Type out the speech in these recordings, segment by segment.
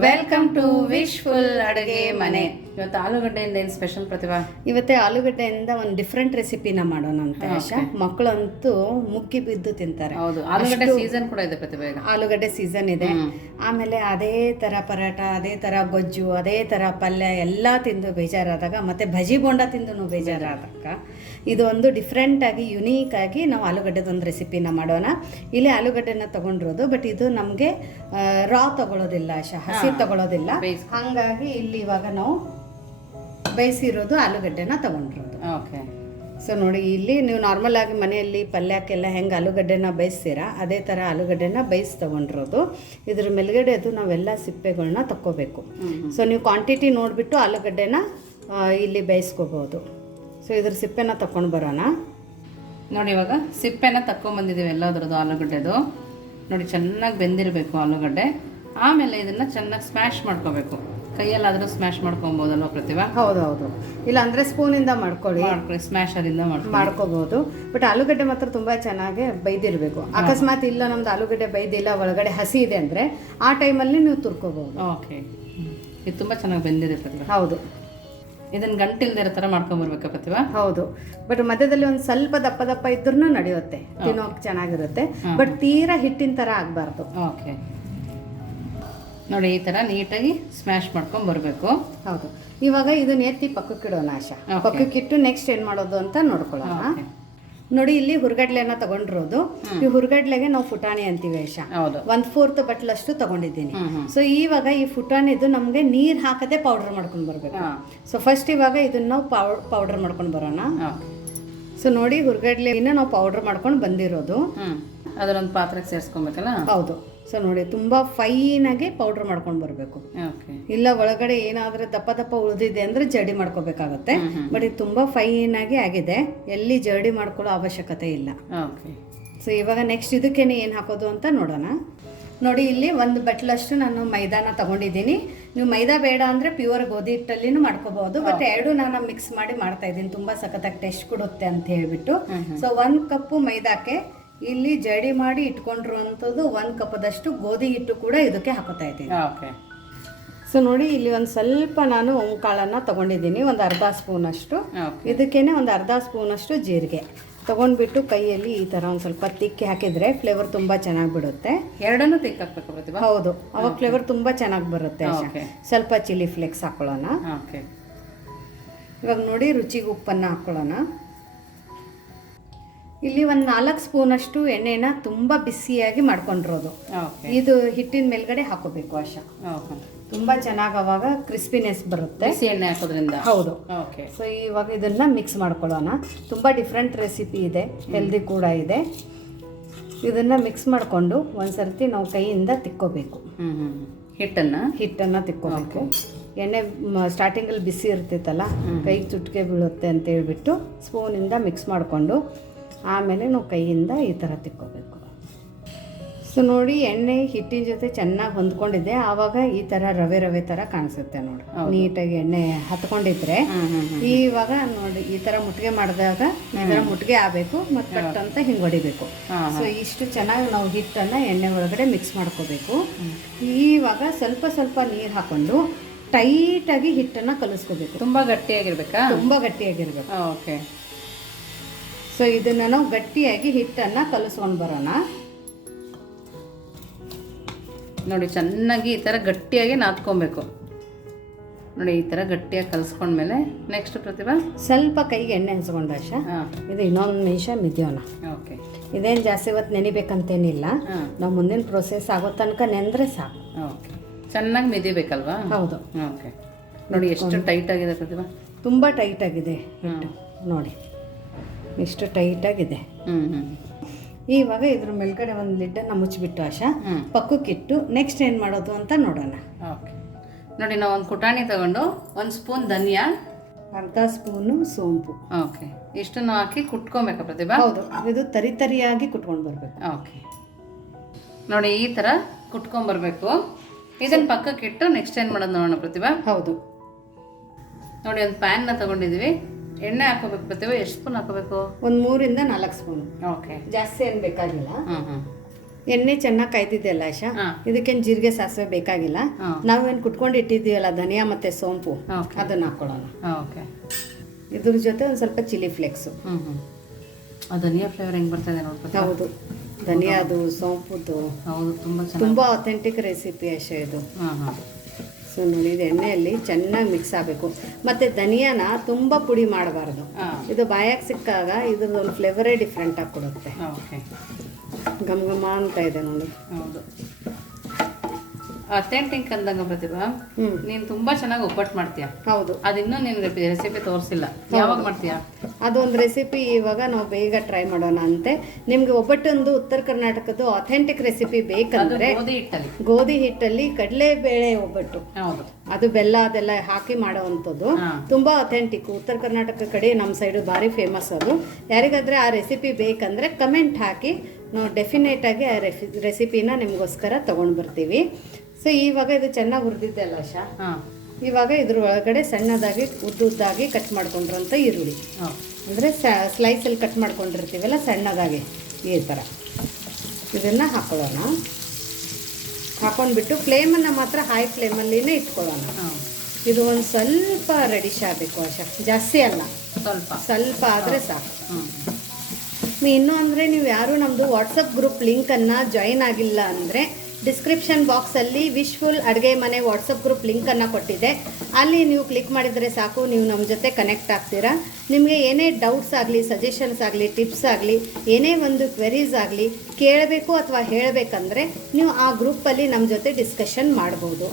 Welcome to wishful ಅಡುಗೆ ಮನೆ. ಇವತ್ತು ಆಲೂಗಡ್ಡೆಯಿಂದ ಏನು ಸ್ಪೆಷಲ್ ಪ್ರತಿಭಾ? ಇವತ್ತೇ ಆಲೂಗಡ್ಡೆಯಿಂದ ಒಂದು ಡಿಫ್ರೆಂಟ್ ರೆಸಿಪಿನ ಮಾಡೋಣ ಅಂತ ಆಶಾ. ಮಕ್ಕಳಂತೂ ಮುಕ್ಕಿ ಬಿದ್ದು ತಿಂತಾರೆ. ಹೌದು, ಆಲೂಗಡ್ಡೆ ಸೀಸನ್ ಕೂಡ ಇದೆ ಪ್ರತಿಭಾ. ಈಗ ಆಲೂಗಡ್ಡೆ ಸೀಸನ್ ಇದೆ. ಆಮೇಲೆ ಅದೇ ಥರ ಪರಾಟ, ಅದೇ ಥರ ಗೊಜ್ಜು, ಅದೇ ಥರ ಪಲ್ಯ ಎಲ್ಲ ತಿಂದು ಬೇಜಾರಾದಾಗ, ಮತ್ತು ಭಜಿ ಬೋಂಡ ತಿಂದು ಬೇಜಾರಾದಾಗ ಇದು ಒಂದು ಡಿಫ್ರೆಂಟಾಗಿ ಯುನೀಕಾಗಿ ನಾವು ಆಲೂಗಡ್ಡೆದೊಂದು ರೆಸಿಪಿನ ಮಾಡೋಣ. ಇಲ್ಲಿ ಆಲೂಗಡ್ಡೆನ ತೊಗೊಂಡಿರೋದು, ಬಟ್ ಇದು ನಮಗೆ ರಾ ತೊಗೊಳೋದಿಲ್ಲ ಆಶಾ, ಹಸಿ ತೊಗೊಳೋದಿಲ್ಲ. ಹಾಗಾಗಿ ಇಲ್ಲಿ ಇವಾಗ ನಾವು ಬೇಯಿಸಿರೋದು ಆಲೂಗಡ್ಡೆನ ತೊಗೊಂಡಿರೋದು. ಓಕೆ. ಸೊ ನೋಡಿ, ಇಲ್ಲಿ ನೀವು ನಾರ್ಮಲ್ ಆಗಿ ಮನೆಯಲ್ಲಿ ಪಲ್ಯಕ್ಕೆಲ್ಲ ಹೆಂಗೆ ಆಲೂಗಡ್ಡೆನ ಬೇಯಿಸ್ತೀರಾ ಅದೇ ಥರ ಆಲೂಗಡ್ಡೆನ ಬೇಯಿಸಿ ತೊಗೊಂಡಿರೋದು. ಇದ್ರ ಮೇಲ್ಗಡೆದು ನಾವೆಲ್ಲ ಸಿಪ್ಪೆಗಳನ್ನ ತಕ್ಕೋಬೇಕು. ಸೊ ನೀವು ಕ್ವಾಂಟಿಟಿ ನೋಡಿಬಿಟ್ಟು ಆಲೂಗಡ್ಡೆನ ಇಲ್ಲಿ ಬೇಯಿಸ್ಕೋಬೋದು. ಸೊ ಇದ್ರ ಸಿಪ್ಪೆನ ತಗೊಂಡು ಬರೋಣ. ನೋಡಿ, ಇವಾಗ ಸಿಪ್ಪೆನ ತಕ್ಕೊಂಬಂದಿದ್ದೀವಿ ಎಲ್ಲದ್ರದ್ದು ಆಲೂಗಡ್ಡೆದು. ನೋಡಿ, ಚೆನ್ನಾಗಿ ಬೆಂದಿರಬೇಕು ಆಲೂಗಡ್ಡೆ. ಆಮೇಲೆ ಇದನ್ನು ಚೆನ್ನಾಗಿ ಸ್ಮ್ಯಾಶ್ ಮಾಡ್ಕೋಬೇಕು. ಕೈಯಲ್ಲಾದರೂ ಸ್ಮ್ಯಾಶ್ ಮಾಡ್ಕೊಬೋದಲ್ವ ಪ್ರತಿಭಾ? ಹೌದೌದು, ಇಲ್ಲ ಅಂದರೆ ಸ್ಪೂನಿಂದ ಮಾಡ್ಕೊಳ್ಳಿ, ಸ್ಮ್ಯಾಶರಿಂದ ಮಾಡ್ಕೋಬಹುದು. ಬಟ್ ಆಲೂಗಡ್ಡೆ ಮಾತ್ರ ತುಂಬ ಚೆನ್ನಾಗಿ ಬೈದಿರಬೇಕು. ಅಕಸ್ಮಾತ್ ಇಲ್ಲ ನಮ್ದು ಆಲೂಗಡ್ಡೆ ಬೈದಿಲ್ಲ, ಒಳಗಡೆ ಹಸಿ ಇದೆ ಅಂದರೆ ಆ ಟೈಮಲ್ಲಿ ನೀವು ತುರ್ಕೋಬಹುದು. ಓಕೆ, ಇದು ತುಂಬ ಚೆನ್ನಾಗಿ ಬೆಂದಿದೆ ಪ್ರತಿಭಾ. ಹೌದು, ಇದನ್ನು ಗಂಟಿಲ್ದಿರೋ ಥರ ಮಾಡ್ಕೊಂಬರ್ಬೇಕಾ ಪ್ರತಿಭಾ? ಹೌದು, ಬಟ್ ಮಧ್ಯದಲ್ಲಿ ಒಂದು ಸ್ವಲ್ಪ ದಪ್ಪ ದಪ್ಪ ಇದ್ರೂ ನಡೆಯುತ್ತೆ, ತಿನ್ನೋಕೆ ಚೆನ್ನಾಗಿರುತ್ತೆ. ಬಟ್ ತೀರಾ ಹಿಟ್ಟಿನ ಥರ ಆಗಬಾರ್ದು. ಓಕೆ. ನೋಡಿ, ಈ ಥರ ನೀಟಾಗಿ ಸ್ಮ್ಯಾಶ್ ಮಾಡ್ಕೊಂಡು ಬರಬೇಕು. ಹೌದು, ಇವಾಗ ಇದನ್ನ ಎತ್ತಿ ಪಕ್ಕಕ್ಕಿಡೋಣ ಆಶಾ. ಪಕ್ಕಕ್ಕಿಟ್ಟು ನೆಕ್ಸ್ಟ್ ಏನು ಮಾಡೋದು ಅಂತ ನೋಡ್ಕೊಳ್ಳೋಣ. ನೋಡಿ, ಇಲ್ಲಿ ಹುರುಗಡ್ಲೆನ ತಗೊಂಡಿರೋದು. ಈ ಹುರುಗಡ್ಲೆಗೆ ನಾವು ಫುಟಾಣಿ ಅಂತೀವಿ ಆಶಾ. 1/4 ಬಟ್ಲಷ್ಟು ತಗೊಂಡಿದ್ದೀನಿ. ಸೊ ಇವಾಗ ಈ ಫುಟಾಣಿದು ನಮಗೆ ನೀರು ಹಾಕದೆ ಪೌಡರ್ ಮಾಡ್ಕೊಂಡು ಬರಬೇಕು. ಸೊ ಫಸ್ಟ್ ಇವಾಗ ಇದನ್ನ ನಾವು ಪೌಡರ್ ಮಾಡ್ಕೊಂಡು ಬರೋಣ. ಸೊ ನೋಡಿ, ಹುರುಗಡ್ಲೆನ ನಾವು ಪೌಡರ್ ಮಾಡ್ಕೊಂಡು ಬಂದಿರೋದು. ಅದರೊಂದು ಪಾತ್ರೆಗೆ ಸೇರಿಸ್ಕೊಬೇಕಲ್ಲ? ಹೌದು. ಸೊ ನೋಡಿ, ತುಂಬ ಫೈನಾಗಿ ಪೌಡ್ರ್ ಮಾಡ್ಕೊಂಡು ಬರಬೇಕು. ಇಲ್ಲ ಒಳಗಡೆ ಏನಾದರೂ ದಪ್ಪ ದಪ್ಪ ಉಳಿದಿದೆ ಅಂದರೆ ಜಡಿ ಮಾಡ್ಕೋಬೇಕಾಗತ್ತೆ. ಬಟ್ ಇದು ತುಂಬ ಫೈನಾಗಿ ಆಗಿದೆ, ಎಲ್ಲಿ ಜಡಿ ಮಾಡ್ಕೊಳ್ಳೋ ಅವಶ್ಯಕತೆ ಇಲ್ಲ. ಸೊ ಇವಾಗ ನೆಕ್ಸ್ಟ್ ಇದಕ್ಕೇನೆ ಏನು ಹಾಕೋದು ಅಂತ ನೋಡೋಣ. ನೋಡಿ, ಇಲ್ಲಿ 1 ಬಟ್ಲಷ್ಟು ನಾನು ಮೈದಾನ ತಗೊಂಡಿದ್ದೀನಿ. ನೀವು ಮೈದಾ ಬೇಡ ಅಂದರೆ ಪ್ಯೂರ್ ಗೋಧಿ ಹಿಟ್ಟಲ್ಲಿನೂ ಮಾಡ್ಕೋಬಹುದು. ಬಟ್ ಎರಡು ನಾನು ಮಿಕ್ಸ್ ಮಾಡಿ ಮಾಡ್ತಾ ಇದ್ದೀನಿ, ತುಂಬ ಸಖತ್ತಾಗಿ ಟೇಸ್ಟ್ ಕೊಡುತ್ತೆ ಅಂತ ಹೇಳ್ಬಿಟ್ಟು. ಸೊ 1 ಕಪ್ಪು ಮೈದಾಕ್ಕೆ ಇಲ್ಲಿ ಜಡಿ ಮಾಡಿ ಇಟ್ಕೊಂಡಿರುವಂಥದ್ದು 1 ಕಪ್ಪದಷ್ಟು ಗೋಧಿ ಹಿಟ್ಟು ಕೂಡ ಇದಕ್ಕೆ ಹಾಕೋತಾ ಇದ್ದೀನಿ. ಸೊ ನೋಡಿ, ಇಲ್ಲಿ ಒಂದು ಸ್ವಲ್ಪ ನಾನು ಕಾಳನ್ನು ತಗೊಂಡಿದ್ದೀನಿ, ಒಂದು ಅರ್ಧ ಸ್ಪೂನಷ್ಟು. ಇದಕ್ಕೇನೆ ಒಂದು ಅರ್ಧ ಸ್ಪೂನಷ್ಟು ಜೀರಿಗೆ ತಗೊಂಡ್ಬಿಟ್ಟು ಕೈಯಲ್ಲಿ ಈ ಥರ ಒಂದು ಸ್ವಲ್ಪ ತಿಕ್ಕಿ ಹಾಕಿದರೆ ಫ್ಲೇವರ್ ತುಂಬ ಚೆನ್ನಾಗಿ ಬಿಡುತ್ತೆ. ಎರಡನ್ನೂ ತಿಕ್ಕಿ ಹಾಕ್ಬೇಕು ಪ್ರತಿಭಾ? ಹೌದು, ಅವಾಗ ಫ್ಲೇವರ್ ತುಂಬ ಚೆನ್ನಾಗಿ ಬರುತ್ತೆ. ಸ್ವಲ್ಪ ಚಿಲ್ಲಿ ಫ್ಲೇಕ್ಸ್ ಹಾಕೊಳ್ಳೋಣ. ಇವಾಗ ನೋಡಿ, ರುಚಿಗೆ ಉಪ್ಪನ್ನು ಹಾಕ್ಕೊಳ್ಳೋಣ. ಇಲ್ಲಿ ಒಂದು 4 ಸ್ಪೂನಷ್ಟು ಎಣ್ಣೆನ ತುಂಬ ಬಿಸಿಯಾಗಿ ಮಾಡ್ಕೊಂಡಿರೋದು. ಇದು ಹಿಟ್ಟಿನ ಮೇಲ್ಗಡೆ ಹಾಕೋಬೇಕು ಆಶಾ, ತುಂಬ ಚೆನ್ನಾಗಿ ಅವಾಗ ಕ್ರಿಸ್ಪಿನೆಸ್ ಬರುತ್ತೆ. ಬಿಸಿ ಎಣ್ಣೆ ಹಾಕೋದ್ರಿಂದ? ಹೌದು. ಸೊ ಇವಾಗ ಇದನ್ನ ಮಿಕ್ಸ್ ಮಾಡ್ಕೊಳ್ಳೋಣ. ತುಂಬ ಡಿಫ್ರೆಂಟ್ ರೆಸಿಪಿ ಇದೆ, ಹೆಲ್ದಿ ಕೂಡ ಇದೆ. ಇದನ್ನ ಮಿಕ್ಸ್ ಮಾಡಿಕೊಂಡು ಒಂದ್ಸರ್ತಿ ನಾವು ಕೈಯಿಂದ ತಿಕ್ಕೋಬೇಕು. ಹಿಟ್ಟನ್ನು ತಿಕ್ಕೋಬೇಕು. ಎಣ್ಣೆ ಸ್ಟಾರ್ಟಿಂಗಲ್ಲಿ ಬಿಸಿ ಇರ್ತಿತ್ತಲ್ಲ, ಕೈಗೆ ಚುಟ್ಕೆ ಬೀಳುತ್ತೆ ಅಂತ ಹೇಳ್ಬಿಟ್ಟು ಸ್ಪೂನಿಂದ ಮಿಕ್ಸ್ ಮಾಡಿಕೊಂಡು ಆಮೇಲೆ ನಾವು ಕೈಯಿಂದ ಈ ಥರ ತಿಕ್ಕೋಬೇಕು. ಸೊ ನೋಡಿ, ಎಣ್ಣೆ ಹಿಟ್ಟಿನ ಜೊತೆ ಚೆನ್ನಾಗಿ ಹೊಂದ್ಕೊಂಡಿದೆ. ಆವಾಗ ಈ ಥರ ರವೆ ರವೆ ಥರ ಕಾಣಿಸುತ್ತೆ ನೋಡಿ, ನೀಟಾಗಿ ಎಣ್ಣೆ ಹತ್ಕೊಂಡಿದ್ರೆ. ಇವಾಗ ನೋಡಿ, ಈ ಥರ ಮುಟ್ಟಿಗೆ ಮಾಡಿದಾಗ ಈ ಥರ ಮುಟ್ಟಿಗೆ ಆಗಬೇಕು ಮತ್ತು ಕಟ್ ಅಂತ ಹಿಂಗೆ ಹೊಡಿಬೇಕು. ಸೊ ಇಷ್ಟು ಚೆನ್ನಾಗಿ ನಾವು ಹಿಟ್ಟನ್ನು ಎಣ್ಣೆ ಒಳಗಡೆ ಮಿಕ್ಸ್ ಮಾಡ್ಕೋಬೇಕು. ಇವಾಗ ಸ್ವಲ್ಪ ಸ್ವಲ್ಪ ನೀರು ಹಾಕೊಂಡು ಟೈಟಾಗಿ ಹಿಟ್ಟನ್ನು ಕಲಿಸ್ಕೋಬೇಕು. ತುಂಬ ಗಟ್ಟಿಯಾಗಿರ್ಬೇಕಾ? ತುಂಬ ಗಟ್ಟಿಯಾಗಿರ್ಬೇಕು. ಓಕೆ. ಸೊ ಇದನ್ನು ನಾವು ಗಟ್ಟಿಯಾಗಿ ಹಿಟ್ಟನ್ನು ಕಲಿಸ್ಕೊಂಡು ಬರೋಣ. ನೋಡಿ, ಚೆನ್ನಾಗಿ ಈ ಥರ ಗಟ್ಟಿಯಾಗಿ ನಾದ್ಕೊಬೇಕು. ನೋಡಿ, ಈ ಥರ ಗಟ್ಟಿಯಾಗಿ ಕಲಿಸ್ಕೊಂಡ್ಮೇಲೆ ನೆಕ್ಸ್ಟ್ ಪ್ರತಿಭಾ ಸ್ವಲ್ಪ ಕೈಗೆ ಎಣ್ಣೆ ಹಚ್ಕೊಂಡು ಆಶಾ, ಇದು ಇನ್ನೊಂದು ನಿಮಿಷ ಮಿದಿಯೋಣ. ಓಕೆ. ಇದೇನು ಜಾಸ್ತಿ ಹೊತ್ತು ನೆನಿಬೇಕಂತೇನಿಲ್ಲ, ನಾವು ಮುಂದಿನ ಪ್ರೊಸೆಸ್ ಆಗೋ ತನಕ ನೆಂದರೆ ಸಾಕು. ಓಕೆ, ಚೆನ್ನಾಗಿ ಮಿದಿಬೇಕಲ್ವಾ? ಹೌದು. ಓಕೆ. ನೋಡಿ, ಎಷ್ಟು ಟೈಟ್ ಆಗಿದೆ ಪ್ರತಿಭಾ? ತುಂಬ ಟೈಟ್ ಆಗಿದೆ ಹಿಟ್ಟು. ನೋಡಿ, ಇಷ್ಟು ಟೈಟಾಗಿದೆ. ಇವಾಗ ಇದ್ರ ಮೇಲ್ಗಡೆ ಒಂದು ಲಿಡ್ಡನ್ನು ಮುಚ್ಚಿಬಿಟ್ಟು ಆಶಾ ಪಕ್ಕಕ್ಕಿಟ್ಟು ನೆಕ್ಸ್ಟ್ ಏನು ಮಾಡೋದು ಅಂತ ನೋಡೋಣ. ಓಕೆ. ನೋಡಿ, ನಾವು ಒಂದು ಪುಟಾಣಿ ತಗೊಂಡು 1 ಸ್ಪೂನ್ ಧನಿಯಾ, ಅರ್ಧ ಸ್ಪೂನು ಸೋಂಪು. ಓಕೆ. ಇಷ್ಟನ್ನು ಹಾಕಿ ಕುಟ್ಕೊಬೇಕಾ ಪ್ರತಿಭಾ? ಹೌದು, ಇದು ತರಿಯಾಗಿ ಕುಟ್ಕೊಂಡು ಬರಬೇಕು. ಓಕೆ. ನೋಡಿ, ಈ ಥರ ಕುಟ್ಕೊಂಬರ್ಬೇಕು. ಇದನ್ನು ಪಕ್ಕಕ್ಕಿಟ್ಟು ನೆಕ್ಸ್ಟ್ ಏನು ಮಾಡೋದು ನೋಡೋಣ ಪ್ರತಿಭಾ? ಹೌದು. ನೋಡಿ, ಒಂದು ಪ್ಯಾನ್ನ ತಗೊಂಡಿದ್ದೀವಿ. ಎಣ್ಣೆ ಹಾಕೋಬೇಕು ಪ್ರತಿಭಾ? ಎಷ್ಟು ಸ್ಪೂನ್ ಹಾಕೋಬೇಕು? ಒಂದು 3 ಇಂದ 4 ಸ್ಪೂನು. ಓಕೆ. ಜಾಸ್ತಿ ಏನು ಬೇಕಾಗಿಲ್ಲ. ಎಣ್ಣೆ ಚೆನ್ನಾಗಿ ಕಾಯ್ತಿದ್ದೆಲ್ಲ ಆಶಾ, ಇದಕ್ಕೇನು ಜೀರಿಗೆ ಸಾಸಿವೆ ಬೇಕಾಗಿಲ್ಲ. ನಾವೇನು ಕುಟ್ಕೊಂಡು ಇಟ್ಟಿದ್ದೀವಲ್ಲ ಧನಿಯಾ ಮತ್ತು ಸೋಂಪು, ಅದನ್ನು ಹಾಕ್ಕೊಳ್ಳೋಣ. ಓಕೆ. ಇದ್ರ ಜೊತೆ ಒಂದು ಸ್ವಲ್ಪ ಚಿಲ್ಲಿ ಫ್ಲೇಕ್ಸು. ಧನಿಯಾ ಫ್ಲೇವರ್ ಹೆಂಗೆ ಬರ್ತದೆ ನೋಡ್ಬೋದು. ಹೌದು, ಧನಿಯಾದು ಸೋಂಪುದು. ಹೌದು, ತುಂಬ ಅಥೆಂಟಿಕ್ ರೆಸಿಪಿ ಆಶಾ ಇದು. ಹಾಂ. ಸೊ ನೋಡಿ, ಇದು ಎಣ್ಣೆಯಲ್ಲಿ ಚೆನ್ನಾಗಿ ಮಿಕ್ಸ್ ಆಗಬೇಕು. ಮತ್ತು ಧನಿಯಾನ ತುಂಬ ಪುಡಿ ಮಾಡಬಾರ್ದು. ಇದು ಬಾಯಾಗಿ ಸಿಕ್ಕಾಗ ಇದ್ರದ್ದು ಒಂದು ಫ್ಲೇವರೇ ಡಿಫ್ರೆಂಟ್ ಆಗಿ ಕೊಡುತ್ತೆ. ಓಕೆ. ಘಮ ಘಮ ಅಂತ ಇದೆ ನೋಡಿ. ಹೌದು, ಅಥೆಂಟಿಕ್ ಅಂದಂಗ ಪ್ರತಿಭಾ, ನೀನು ತುಂಬಾ ಚೆನ್ನಾಗಿ ಒಬ್ಬಟ್ಟು ಮಾಡ್ತೀಯ. ಹೌದು, ಅದಿನ್ನೂ ನೀನು ರೆಸಿಪಿ ತೋರಿಸಿಲ್ಲ, ಯಾವಾಗ ಮಾಡ್ತೀಯಾ? ಅದೊಂದು ರೆಸಿಪಿ ಇವಾಗ ನಾವು ಬೇಗ ಟ್ರೈ ಮಾಡೋಣ ಅಂತೆ. ನಿಮ್ಗೆ ಒಬ್ಬಟ್ಟೊಂದು ಉತ್ತರ ಕರ್ನಾಟಕದ ಅಥೆಂಟಿಕ್ ರೆಸಿಪಿ ಬೇಕಂದ್ರೆ ಗೋಧಿ ಹಿಟ್ಟಲ್ಲಿ ಕಡಲೆಬೇಳೆ ಒಬ್ಬಟ್ಟು, ಅದು ಬೆಲ್ಲ ಅದೆಲ್ಲ ಹಾಕಿ ಮಾಡೋವಂಥದ್ದು ತುಂಬಾ ಅಥೆಂಟಿಕ್. ಉತ್ತರ ಕರ್ನಾಟಕ ಕಡೆ ನಮ್ಮ ಸೈಡು ಭಾರಿ ಫೇಮಸ್ ಅದು. ಯಾರಿಗಾದ್ರೆ ಆ ರೆಸಿಪಿ ಬೇಕಂದ್ರೆ ಕಮೆಂಟ್ ಹಾಕಿ, ನಾವು ಡೆಫಿನೆಟ್ ಆಗಿ ಆ ರೆಸಿಪಿನ ನಿಮಗೋಸ್ಕರ ತಗೊಂಡು ಬರ್ತೀವಿ. ಸೊ ಇವಾಗ ಇದು ಚೆನ್ನಾಗಿ ಹುರಿದಿದ್ದೆ ಅಲ್ಲ ಆಶಾ, ಇವಾಗ ಇದ್ರ ಒಳಗಡೆ ಸಣ್ಣದಾಗಿ ಉದ್ದುದ್ದಾಗಿ ಕಟ್ ಮಾಡ್ಕೊಂಡಿರೋಂಥ ಈರುಳ್ಳಿ, ಅಂದರೆ ಸ್ಲೈಸಲ್ಲಿ ಕಟ್ ಮಾಡ್ಕೊಂಡಿರ್ತೀವಲ್ಲ ಸಣ್ಣದಾಗಿ, ಈ ಥರ ಇದನ್ನು ಹಾಕೊಳ್ಳೋಣ. ಹಾಕೊಂಡ್ಬಿಟ್ಟು ಫ್ಲೇಮನ್ನು ಮಾತ್ರ ಹೈ ಫ್ಲೇಮಲ್ಲಿನೇ ಇಟ್ಕೊಳ್ಳೋಣ. ಇದು ಒಂದು ಸ್ವಲ್ಪ ರೆಡಿಶ್ ಆಗಬೇಕು ಆಶಾ, ಜಾಸ್ತಿ ಅಲ್ಲ, ಸ್ವಲ್ಪ ಆದರೆ ಸಾಕು. ಇನ್ನೂ ಅಂದರೆ ನೀವು ಯಾರು ನಮ್ಮದು ವಾಟ್ಸಪ್ ಗ್ರೂಪ್ ಲಿಂಕನ್ನು ಜಾಯಿನ್ ಆಗಿಲ್ಲ ಅಂದರೆ ಡಿಸ್ಕ್ರಿಪ್ಷನ್ ಬಾಕ್ಸಲ್ಲಿ ವಿಶ್ಫುಲ್ ಅಡುಗೆ ಮನೆ ವಾಟ್ಸಪ್ ಗ್ರೂಪ್ ಲಿಂಕನ್ನು ಕೊಟ್ಟಿದೆ. ಅಲ್ಲಿ ನೀವು ಕ್ಲಿಕ್ ಮಾಡಿದರೆ ಸಾಕು, ನೀವು ನಮ್ಮ ಜೊತೆ ಕನೆಕ್ಟ್ ಆಗ್ತೀರಾ. ನಿಮಗೆ ಏನೇ ಡೌಟ್ಸ್ ಆಗಲಿ, ಸಜೆಷನ್ಸ್ ಆಗಲಿ, ಟಿಪ್ಸ್ ಆಗಲಿ, ಏನೇ ಒಂದು ಕ್ವೆರೀಸ್ ಆಗಲಿ ಕೇಳಬೇಕು ಅಥವಾ ಹೇಳಬೇಕಂದ್ರೆ ನೀವು ಆ ಗ್ರೂಪಲ್ಲಿ ನಮ್ಮ ಜೊತೆ ಡಿಸ್ಕಷನ್ ಮಾಡ್ಬೋದು.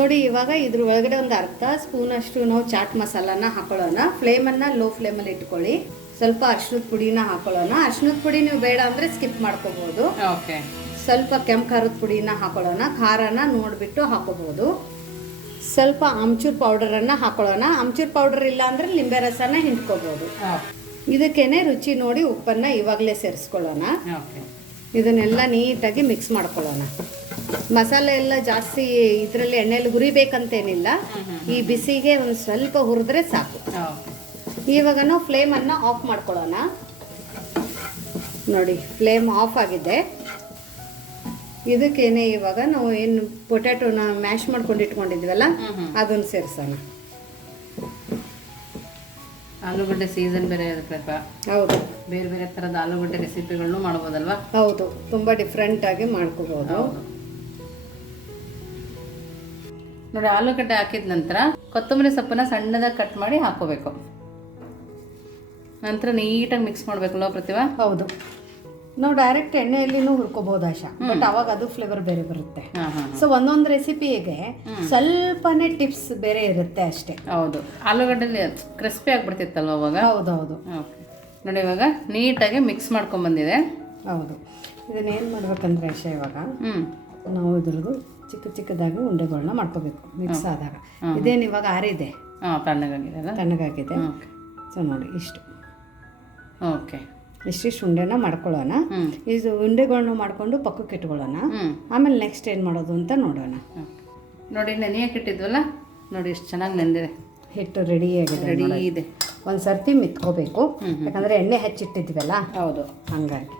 ನೋಡಿ, ಇವಾಗ ಇದ್ರ ಒಳಗಡೆ ಒಂದು ಅರ್ಧ ಸ್ಪೂನಷ್ಟು ನಾವು ಚಾಟ್ ಮಸಾಲಾನ ಹಾಕೊಳ್ಳೋಣ. ಫ್ಲೇಮನ್ನು ಲೋ ಫ್ಲೇಮಲ್ಲಿ ಇಟ್ಕೊಳ್ಳಿ. ಸ್ವಲ್ಪ ಅರ್ಶಿನದ ಪುಡಿನ ಹಾಕೊಳ್ಳೋಣ. ಅರ್ಶಿನದ ಪುಡಿ ನೀವು ಬೇಡ ಅಂದರೆ ಸ್ಕಿಪ್ ಮಾಡ್ಕೋಬೋದು. ಸ್ವಲ್ಪ ಕೆಂಪು ಖಾರದ ಪುಡಿನ ಹಾಕೊಳ್ಳೋಣ. ಖಾರನ ನೋಡಿಬಿಟ್ಟು ಹಾಕೋಬೋದು. ಸ್ವಲ್ಪ ಆಮ್ಚೂರ್ ಪೌಡರನ್ನು ಹಾಕೊಳ್ಳೋಣ. ಆಮ್ಚೂರ್ ಪೌಡರ್ ಇಲ್ಲ ಅಂದರೆ ಲಿಂಬೆ ರಸನ ಹಿಂಡ್ಕೋಬೋದು. ಇದಕ್ಕೇನೆ ರುಚಿ ನೋಡಿ ಉಪ್ಪನ್ನು ಇವಾಗಲೇ ಸೇರಿಸ್ಕೊಳ್ಳೋಣ. ಇದನ್ನೆಲ್ಲ ನೀಟಾಗಿ ಮಿಕ್ಸ್ ಮಾಡ್ಕೊಳ್ಳೋಣ. ಮಸಾಲೆ ಎಲ್ಲ ಜಾಸ್ತಿ ಇದರಲ್ಲಿ ಎಣ್ಣೆಯಲ್ಲಿ ಹುರಿಬೇಕಂತೇನಿಲ್ಲ, ಈ ಬಿಸಿಗೆ ಒಂದು ಸ್ವಲ್ಪ ಹುರಿದ್ರೆ ಸಾಕು. ಇವಾಗ ನಾವು ಫ್ಲೇಮನ್ನು ಆಫ್ ಮಾಡ್ಕೊಳ್ಳೋಣ. ನೋಡಿ, ಫ್ಲೇಮ್ ಆಫ್ ಆಗಿದೆ. ಇದಕ್ಕೇನೆ ಇವಾಗ ನಾವು ಏನು ಪೊಟ್ಯಾಟೋನ ಮ್ಯಾಶ್ ಮಾಡ್ಕೊಂಡು ಇಟ್ಕೊಂಡಿದ್ವಲ್ಲ ಅದನ್ನು ಸೇರಿಸೋಣ. ಆಲೂಗಡ್ಡೆ ಸೀಸನ್ ಬೇರೆ ಇರುತ್ತೆ. ಹೌದು, ಬೇರೆ ಬೇರೆ ಥರದ ಆಲೂಗಡ್ಡೆ ರೆಸಿಪಿಗಳನ್ನು ಮಾಡ್ಬೋದಲ್ವಾ? ಹೌದು, ತುಂಬ ಡಿಫ್ರೆಂಟಾಗಿ ಮಾಡ್ಕೋಬೋದು. ನೋಡಿ, ಆಲೂಗಡ್ಡೆ ಹಾಕಿದ ನಂತರ ಕೊತ್ತಂಬರಿ ಸೊಪ್ಪನ್ನ ಸಣ್ಣದಾಗಿ ಕಟ್ ಮಾಡಿ ಹಾಕೋಬೇಕು. ನಂತರ ನೀಟಾಗಿ ಮಿಕ್ಸ್ ಮಾಡಬೇಕಲ್ವ ಪ್ರತಿಭಾ? ಹೌದು, ನಾವು ಡೈರೆಕ್ಟ್ ಎಣ್ಣೆಯಲ್ಲಿನೂ ಹುರ್ಕೋಬಹುದು ಆಶಾ, ಬಟ್ ಅವಾಗ ಅದು ಫ್ಲೇವರ್ ಬೇರೆ ಬರುತ್ತೆ. ಸೊ ಒಂದೊಂದು ರೆಸಿಪಿಗೆ ಸ್ವಲ್ಪನೇ ಟಿಪ್ಸ್ ಬೇರೆ ಇರುತ್ತೆ ಅಷ್ಟೇ. ಹೌದು, ಆಲೂಗಡ್ಡೆ ಕ್ರಿಸ್ಪಿ ಆಗಿಬಿಡ್ತಿತ್ತಲ್ವ ಅವಾಗ? ಹೌದೌದು. ಓಕೆ, ನೋಡಿ ಇವಾಗ ನೀಟಾಗಿ ಮಿಕ್ಸ್ ಮಾಡ್ಕೊಂಡ್ ಬಂದಿದೆ. ಹೌದು, ಇದನ್ನೇನು ಮಾಡ್ಬೇಕಂದ್ರೆ ಆಶಾ, ಇವಾಗ ನಾವು ಇದ್ರದ್ದು ಚಿಕ್ಕ ಚಿಕ್ಕದಾಗಿ ಉಂಡೆಗಳನ್ನ ಮಾಡ್ಕೋಬೇಕು. ಮಿಕ್ಸ್ ಆದಾಗ ಇದೇನು ಇವಾಗ ಆರಿದೆ, ತಣ್ಣಗಾಗಿದೆ. ಸೊ ನೋಡಿ, ಇಷ್ಟು ಓಕೆ, ಇಷ್ಟಿಷ್ಟು ಉಂಡೆನ ಮಾಡ್ಕೊಳ್ಳೋಣ. ಇದು ಉಂಡೆಗಳನ್ನ ಮಾಡ್ಕೊಂಡು ಪಕ್ಕಕ್ಕೆ ಇಟ್ಕೊಳ್ಳೋಣ. ಆಮೇಲೆ ನೆಕ್ಸ್ಟ್ ಏನು ಮಾಡೋದು ಅಂತ ನೋಡೋಣ. ನೋಡಿ, ನೆನೆಯಕ್ಕೆ ಇಟ್ಟಿದ್ವಲ್ಲ, ನೋಡಿ ಎಷ್ಟು ಚೆನ್ನಾಗಿ ನೆಂದಿದೆ. ಹಿಟ್ಟು ರೆಡಿ ಇದೆ. ಒಂದು ಸರ್ತಿ ಮಿತ್ಕೋಬೇಕು, ಯಾಕಂದರೆ ಎಣ್ಣೆ ಹಚ್ಚಿಟ್ಟಿದ್ವಲ್ಲ. ಹೌದು, ಹಾಗಾಗಿ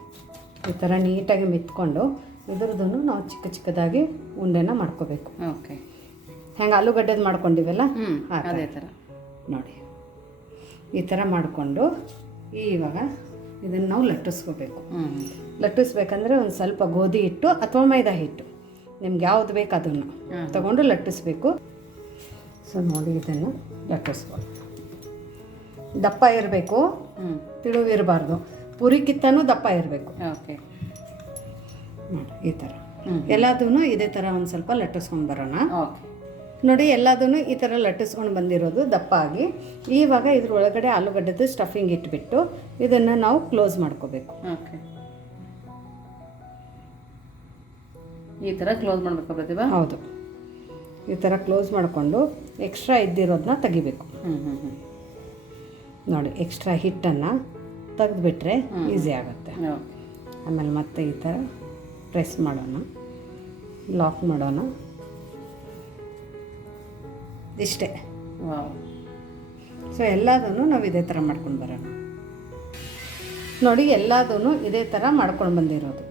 ಈ ಥರ ನೀಟಾಗಿ ಮಿತ್ಕೊಂಡು ಇದ್ರದ್ದು ನಾವು ಚಿಕ್ಕ ಚಿಕ್ಕದಾಗಿ ಉಂಡೆನ ಮಾಡ್ಕೋಬೇಕು. ಓಕೆ, ಹೆಂಗೆ ಆಲೂಗಡ್ಡೆದು ಮಾಡ್ಕೊಂಡಿವಲ್ಲ ಅದೇ ಥರ ನೋಡಿ, ಈ ಥರ ಮಾಡಿಕೊಂಡು ಇವಾಗ ಇದನ್ನು ನಾವು ಲಟ್ಟಿಸ್ಕೋಬೇಕು. ಲಟ್ಟಿಸ್ಬೇಕಂದ್ರೆ ಒಂದು ಸ್ವಲ್ಪ ಗೋಧಿ ಹಿಟ್ಟು ಅಥವಾ ಮೈದಾ ಹಿಟ್ಟು, ನಿಮ್ಗೆ ಯಾವ್ದು ಬೇಕು ಅದನ್ನು ತಗೊಂಡು ಲಟ್ಟಿಸ್ಬೇಕು. ಸೊ ನೋಡಿ, ಇದನ್ನು ಲಟ್ಟಿಸ್ಬೋದು. ದಪ್ಪ ಇರಬೇಕು, ತಿಳುವಿರಬಾರ್ದು. ಪುರಿಕಿತ್ತನೂ ದಪ್ಪ ಇರಬೇಕು. ಓಕೆ, ನೋಡಿ ಈ ಥರ ಎಲ್ಲದೂ ಇದೇ ಥರ ಒಂದು ಸ್ವಲ್ಪ ಲಟ್ಟಿಸ್ಕೊಂಡು ಬರೋಣ. ನೋಡಿ, ಎಲ್ಲದೂ ಈ ಥರ ಲಟ್ಟಿಸ್ಕೊಂಡು ಬಂದಿರೋದು ದಪ್ಪ ಆಗಿ. ಇವಾಗ ಇದ್ರ ಒಳಗಡೆ ಆಲೂಗಡ್ಡೆದು ಸ್ಟಫಿಂಗ್ ಇಟ್ಬಿಟ್ಟು ಇದನ್ನು ನಾವು ಕ್ಲೋಸ್ ಮಾಡ್ಕೋಬೇಕು. ಓಕೆ, ಈ ಥರ ಕ್ಲೋಸ್ ಮಾಡಬೇಕು ಪ್ರತಿಭಾ? ಹೌದು, ಈ ಥರ ಕ್ಲೋಸ್ ಮಾಡಿಕೊಂಡು ಎಕ್ಸ್ಟ್ರಾ ಇದ್ದಿರೋದನ್ನ ತೆಗಿಬೇಕು. ನೋಡಿ, ಎಕ್ಸ್ಟ್ರಾ ಹಿಟ್ಟನ್ನು ತೆಗೆದುಬಿಟ್ರೆ ಈಸಿ ಆಗುತ್ತೆ. ಆಮೇಲೆ ಮತ್ತೆ ಈ ಥರ ಪ್ರೆಸ್ ಮಾಡೋಣ, ಲಾಕ್ ಮಾಡೋಣ. ಇಷ್ಟೇ. ಸೊ ಎಲ್ಲದನ್ನು ನಾವು ಇದೇ ಥರ ಮಾಡ್ಕೊಂಡು ಬರೋಣ. ನೋಡಿ ಎಲ್ಲದೂ ಇದೇ ಥರ ಮಾಡ್ಕೊಂಡು ಬಂದಿರೋದು.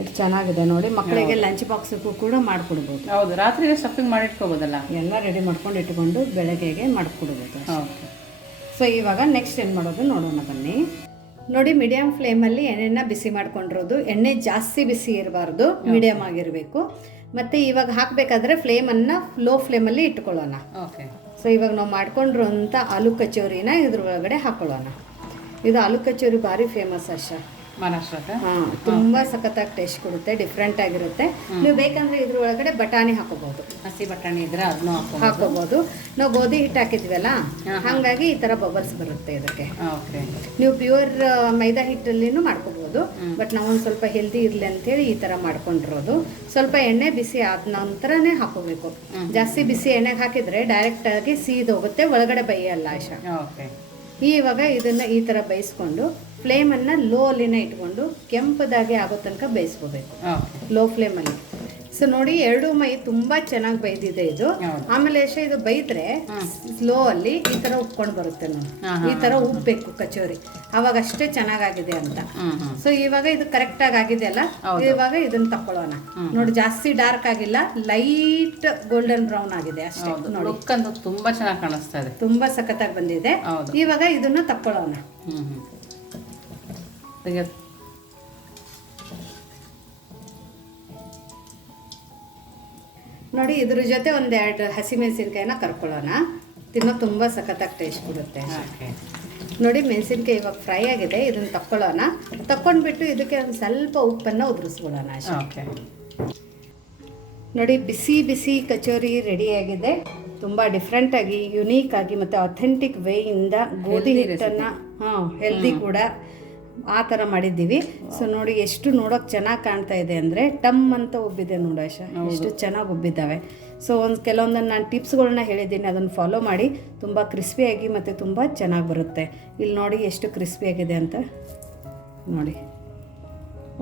ಇದು ಚೆನ್ನಾಗಿದೆ ನೋಡಿ, ಮಕ್ಕಳಿಗೆ ಲಂಚ್ ಬಾಕ್ಸಿಗೂ ಕೂಡ ಮಾಡಿಕೊಡ್ಬೋದು. ಹೌದು, ರಾತ್ರಿಗೆ ಸ್ಟಫಿಂಗ್ ಮಾಡಿ ಇಟ್ಕೋಬೋದಲ್ಲ, ಎಲ್ಲ ರೆಡಿ ಮಾಡ್ಕೊಂಡು ಇಟ್ಕೊಂಡು ಬೆಳಗ್ಗೆಗೆ ಮಾಡಿಕೊಡ್ಬೋದು. ಓಕೆ. ಸೊ ಇವಾಗ ನೆಕ್ಸ್ಟ್ ಏನು ಮಾಡೋದು ನೋಡೋಣ ಬನ್ನಿ. ನೋಡಿ, ಮೀಡಿಯಮ್ ಫ್ಲೇಮಲ್ಲಿ ಎಣ್ಣೆನ ಬಿಸಿ ಮಾಡ್ಕೊಂಡಿರೋದು. ಎಣ್ಣೆ ಜಾಸ್ತಿ ಬಿಸಿ ಇರಬಾರ್ದು, ಮೀಡಿಯಮ್ ಆಗಿರಬೇಕು. ಮತ್ತು ಇವಾಗ ಹಾಕಬೇಕಾದ್ರೆ ಫ್ಲೇಮನ್ನು ಲೋ ಫ್ಲೇಮಲ್ಲಿ ಇಟ್ಕೊಳ್ಳೋಣ. ಓಕೆ. ಸೊ ಇವಾಗ ನಾವು ಮಾಡ್ಕೊಂಡಿರೋಂಥ ಆಲೂ ಕಚೋರಿನ ಇದ್ರ ಒಳಗಡೆ ಹಾಕೊಳ್ಳೋಣ. ಇದು ಆಲೂ ಕಚೋರಿ ಭಾರಿ ಫೇಮಸ್ ಮಹಾರಾಷ್ಟ್ರಕ್ಕೆ. ಹಾಂ, ತುಂಬ ಸಖತ್ತಾಗಿ ಟೇಸ್ಟ್ ಕೊಡುತ್ತೆ, ಡಿಫ್ರೆಂಟ್ ಆಗಿರುತ್ತೆ. ನೀವು ಬೇಕಂದ್ರೆ ಇದ್ರ ಒಳಗಡೆ ಬಟಾಣಿ ಹಾಕೋಬಹುದು, ಹಸಿ ಬಟಾಣಿ ಇದ್ರೆ ಅದನ್ನು ಹಾಕೋಬಹುದು. ನಾವು ಗೋಧಿ ಹಿಟ್ಟು ಹಾಕಿದ್ವಲ್ಲ, ಹಾಗಾಗಿ ಈ ಥರ ಬಬಲ್ಸ್ ಬರುತ್ತೆ ಇದಕ್ಕೆ. ಓಕೆ. ನೀವು ಪ್ಯೂರ್ ಮೈದಾ ಹಿಟ್ಟಲ್ಲಿನೂ ಮಾಡ್ಕೋಬಹುದು, ಬಟ್ ನಾವೊಂದು ಸ್ವಲ್ಪ ಹೆಲ್ದಿ ಇರಲಿ ಅಂತೇಳಿ ಈ ಥರ ಮಾಡ್ಕೊಂಡಿರೋದು. ಸ್ವಲ್ಪ ಎಣ್ಣೆ ಬಿಸಿ ಆದ ನಂತರನೇ ಹಾಕೋಬೇಕು. ಜಾಸ್ತಿ ಬಿಸಿ ಎಣ್ಣೆಗೆ ಹಾಕಿದರೆ ಡೈರೆಕ್ಟಾಗಿ ಸೀದೋಗುತ್ತೆ, ಒಳಗಡೆ ಬೇಯಲ್ಲ ಆಶಾ. ಓಕೆ. ಇವಾಗ ಇದನ್ನು ಈ ಥರ ಬೇಯಿಸ್ಕೊಂಡು ಫ್ಲೇಮನ್ನು ಲೋ ಅಲ್ಲಿನ ಇಟ್ಕೊಂಡು ಕೆಂಪದಾಗಿ ಆಗೋ ತನಕ ಬೇಯಿಸ್ಕೋಬೇಕು, ಲೋ ಫ್ಲೇಮಲ್ಲಿ. ಸೊ ನೋಡಿ, ಎರಡು ಮೈ ತುಂಬ ಚೆನ್ನಾಗಿ ಬೇಯ್ದಿದೆ ಇದು. ಆಮೇಲೆ ಎಷ್ಟೇ ಇದು ಬೇಯಿದ್ರೆ ಸ್ಲೋ ಅಲ್ಲಿ ಈ ಥರ ಉಪ್ಕೊಂಡು ಬರುತ್ತೆ ನೋಡಿ, ಈ ಥರ ಉಪ್ಪಬೇಕು ಕಚೋರಿ, ಅವಾಗ ಅಷ್ಟೇ ಚೆನ್ನಾಗಾಗಿದೆ ಅಂತ. ಸೊ ಇವಾಗ ಇದು ಕರೆಕ್ಟಾಗಿ ಆಗಿದೆ ಅಲ್ಲ, ಇವಾಗ ಇದನ್ನ ತಕೊಳ್ಳೋಣ. ನೋಡಿ, ಜಾಸ್ತಿ ಡಾರ್ಕ್ ಆಗಿಲ್ಲ, ಲೈಟ್ ಗೋಲ್ಡನ್ ಬ್ರೌನ್ ಆಗಿದೆ ಅಷ್ಟೇ. ನೋಡಿ, ತುಂಬಾ ಚೆನ್ನಾಗಿ ಕಾಣಿಸ್ತಾ ಇದೆ, ತುಂಬಾ ಸಖತ್ತಾಗಿ ಬಂದಿದೆ. ಇವಾಗ ಇದನ್ನ ತಕೊಳ್ಳೋಣ. ನೋಡಿ, ಇದ್ರ ಜೊತೆ ಒಂದೆರಡು ಹಸಿಮೆಣಸಿನ್ಕಾಯಿನ ಕರ್ಕೊಳ್ಳೋಣ. ತಿನ್ನೋ ತುಂಬ ಸಖತ್ತಾಗಿ ಟೇಸ್ಟ್ ಕೊಡುತ್ತೆ. ನೋಡಿ, ಮೆಣಸಿನ್ಕಾಯಿ ಇವಾಗ ಫ್ರೈ ಆಗಿದೆ, ಇದನ್ನ ತಕ್ಕೊಳ್ಳೋಣ. ತಕ್ಕೊಂಡ್ಬಿಟ್ಟು ಇದಕ್ಕೆ ಒಂದು ಸ್ವಲ್ಪ ಉಪ್ಪನ್ನು ಉದುರಿಸ್ಬಿಡೋಣ ಅಷ್ಟೇ. ನೋಡಿ, ಬಿಸಿ ಬಿಸಿ ಕಚೋರಿ ರೆಡಿಯಾಗಿದೆ. ತುಂಬ ಡಿಫ್ರೆಂಟಾಗಿ, ಯುನೀಕಾಗಿ ಮತ್ತು ಅಥೆಂಟಿಕ್ ವೇಯಿಂದ ಗೋಧಿ ಹಿಟ್ಟನ್ನು ಹೆಲ್ದಿ ಕೂಡ ಆ ಥರ ಮಾಡಿದ್ದೀವಿ. ಸೊ ನೋಡಿ, ಎಷ್ಟು ನೋಡೋಕೆ ಚೆನ್ನಾಗಿ ಕಾಣ್ತಾ ಇದೆ ಅಂದರೆ ಟಮ್ ಅಂತ ಉಬ್ಬಿದೆ ನೋಡಿ ಆಶಾ, ಎಷ್ಟು ಚೆನ್ನಾಗಿ ಉಬ್ಬಿದ್ದಾವೆ. ಸೊ ಕೆಲವೊಂದನ್ನು ನಾನು ಟಿಪ್ಸ್ಗಳನ್ನ ಹೇಳಿದ್ದೀನಿ, ಅದನ್ನು ಫಾಲೋ ಮಾಡಿ. ತುಂಬ ಕ್ರಿಸ್ಪಿಯಾಗಿ ಮತ್ತು ತುಂಬ ಚೆನ್ನಾಗಿ ಬರುತ್ತೆ. ಇಲ್ಲಿ ನೋಡಿ ಎಷ್ಟು ಕ್ರಿಸ್ಪಿಯಾಗಿದೆ ಅಂತ ನೋಡಿ,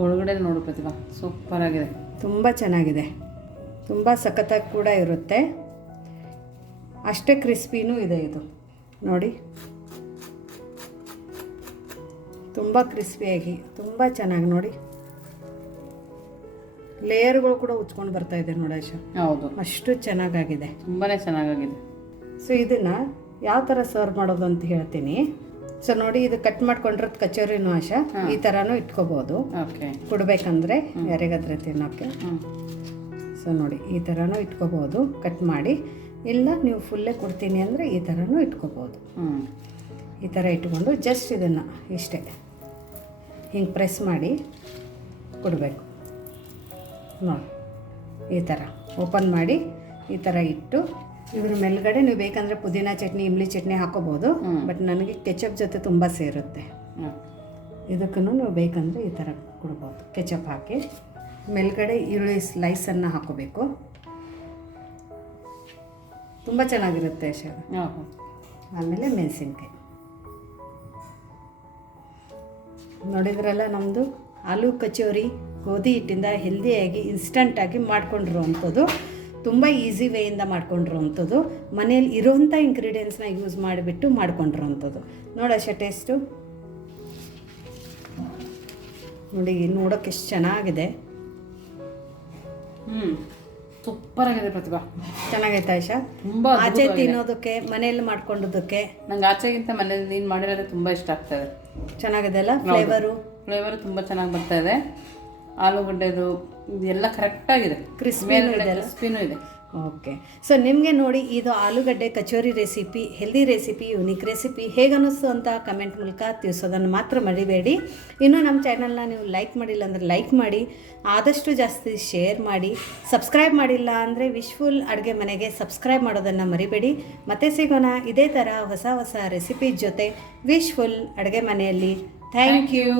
ಒಳಗಡೆ ನೋಡು ಪ್ರತಿಭಾ, ಸೂಪರ್ ಆಗಿದೆ, ತುಂಬ ಚೆನ್ನಾಗಿದೆ, ತುಂಬ ಸಖತ್ತಾಗಿ ಕೂಡ ಇರುತ್ತೆ, ಅಷ್ಟೇ ಕ್ರಿಸ್ಪಿನೂ ಇದೆ ಇದು. ನೋಡಿ, ತುಂಬ ಕ್ರಿಸ್ಪಿಯಾಗಿ ತುಂಬ ಚೆನ್ನಾಗಿ ನೋಡಿ, ಲೇಯರ್ಗಳು ಕೂಡ ಉಚ್ಕೊಂಡು ಬರ್ತಾ ಇದೆ ನೋಡಿ ಆಶಾ. ಹೌದು, ಅಷ್ಟು ಚೆನ್ನಾಗಾಗಿದೆ, ತುಂಬಾನೇ ಚೆನ್ನಾಗಾಗಿದೆ. ಸೊ ಇದನ್ನು ಯಾವ ಥರ ಸರ್ವ್ ಮಾಡೋದು ಅಂತ ಹೇಳ್ತೀನಿ. ಸೊ ನೋಡಿ, ಇದು ಕಟ್ ಮಾಡ್ಕೊಂಡಿರೋದು ಕಚೋರಿನೂ ಆಶಾ ಈ ಥರನೂ ಇಟ್ಕೋಬೋದು, ಕೊಡಬೇಕಂದ್ರೆ ಯಾರಿಗಾದ್ರೆ ತಿನ್ನೋಕ್ಕೆ. ಸೊ ನೋಡಿ, ಈ ಥರನೂ ಇಟ್ಕೋಬೋದು ಕಟ್ ಮಾಡಿ, ಇಲ್ಲ ನೀವು ಫುಲ್ಲೇ ಕೊಡ್ತೀನಿ ಅಂದರೆ ಈ ಥರನೂ ಇಟ್ಕೋಬೋದು. ಈ ಥರ ಇಟ್ಕೊಂಡು ಜಸ್ಟ್ ಇದನ್ನು ಇಷ್ಟೇ ಹಿಂಗೆ ಪ್ರೆಸ್ ಮಾಡಿ ಕೊಡಬೇಕು ನೋಡಿ. ಈ ಥರ ಓಪನ್ ಮಾಡಿ ಈ ಥರ ಇಟ್ಟು ಇದ್ರ ಮೇಲ್ಗಡೆ ನೀವು ಬೇಕಂದರೆ ಪುದೀನ ಚಟ್ನಿ, ಇಮ್ಲಿ ಚಟ್ನಿ ಹಾಕೋಬೋದು, ಬಟ್ ನನಗೆ ಕೆಚಪ್ ಜೊತೆ ತುಂಬ ಸೇರುತ್ತೆ. ಇದಕ್ಕೂ ನೀವು ಬೇಕಂದರೆ ಈ ಥರ ಕೊಡ್ಬೋದು. ಕೆಚಪ್ ಹಾಕಿ ಮೇಲ್ಗಡೆ ಈರುಳ್ಳಿ ಸ್ಲೈಸನ್ನು ಹಾಕೋಬೇಕು, ತುಂಬ ಚೆನ್ನಾಗಿರುತ್ತೆ ಶೇವ. ಆಮೇಲೆ ಮೆಣಸಿನ್ಕಾಯಿ ನೋಡಿದ್ರಲ್ಲ, ನಮ್ಮದು ಆಲೂ ಕಚೋರಿ ಗೋಧಿ ಹಿಟ್ಟಿಂದ ಹೆಲ್ದಿಯಾಗಿ ಇನ್ಸ್ಟಂಟಾಗಿ ಮಾಡ್ಕೊಂಡಿರೋವಂಥದ್ದು, ತುಂಬ ಈಸಿ ವೇಯಿಂದ ಮಾಡ್ಕೊಂಡಿರೋವಂಥದ್ದು, ಮನೇಲಿ ಇರೋವಂಥ ಇಂಗ್ರೀಡಿಯೆಂಟ್ಸ್ನ ಯೂಸ್ ಮಾಡಿಬಿಟ್ಟು ಮಾಡ್ಕೊಂಡಿರೋವಂಥದ್ದು. ನೋಡೋಶ ಟೇಸ್ಟು ನೋಡಿ, ನೋಡೋಕೆ ಎಷ್ಟು ಚೆನ್ನಾಗಿದೆ. ಸೂಪರ್ ಆಗಿದೆ ಪ್ರತಿಭಾ, ಚೆನ್ನಾಗೈತೆ ಆಶಾ. ತುಂಬಾ ಆಚೆ ತಿನ್ನೋದಕ್ಕೆ, ಮನೆಯಲ್ಲಿ ಮಾಡ್ಕೊಂಡೋದಕ್ಕೆ, ನಂಗೆ ಆಚೆಗಿಂತ ಮನೇಲಿ ನೀನು ಮಾಡಿರೋದು ತುಂಬ ಇಷ್ಟ ಆಗ್ತದೆ. ಚೆನ್ನಾಗಿದೆ ಅಲ್ಲ, ಫ್ಲೇವರು ತುಂಬ ಚೆನ್ನಾಗಿ ಬರ್ತಾ ಇದೆ. ಆಲೂಗಡ್ಡೆದು ಎಲ್ಲ ಕರೆಕ್ಟಾಗಿದೆ, ಕ್ರಿಸ್ಪಿನೂ ಇದೆ. ಓಕೆ. ಸೊ ನಿಮಗೆ ನೋಡಿ, ಇದು ಆಲೂಗಡ್ಡೆ kachori recipe, healthy recipe, unique recipe ಹೇಗೆ ಅನ್ನಿಸ್ತು ಅಂತ ಕಮೆಂಟ್ ಮೂಲಕ ತಿಳಿಸೋದನ್ನು ಮಾತ್ರ ಮರಿಬೇಡಿ. ಇನ್ನೂ ನಮ್ಮ ಚಾನಲ್ನ ನೀವು ಲೈಕ್ ಮಾಡಿಲ್ಲ ಅಂದರೆ ಲೈಕ್ ಮಾಡಿ, ಆದಷ್ಟು ಜಾಸ್ತಿ ಶೇರ್ ಮಾಡಿ. ಸಬ್ಸ್ಕ್ರೈಬ್ ಮಾಡಿಲ್ಲ ಅಂದರೆ ವಿಶ್ಫುಲ್ ಅಡುಗೆ ಮನೆಗೆ ಸಬ್ಸ್ಕ್ರೈಬ್ ಮಾಡೋದನ್ನು ಮರಿಬೇಡಿ. ಮತ್ತೆ ಸಿಗೋಣ ಇದೇ ಥರ ಹೊಸ ಹೊಸ ರೆಸಿಪಿ ಜೊತೆ ವಿಶ್ಫುಲ್ ಅಡುಗೆ ಮನೆಯಲ್ಲಿ. Thank you.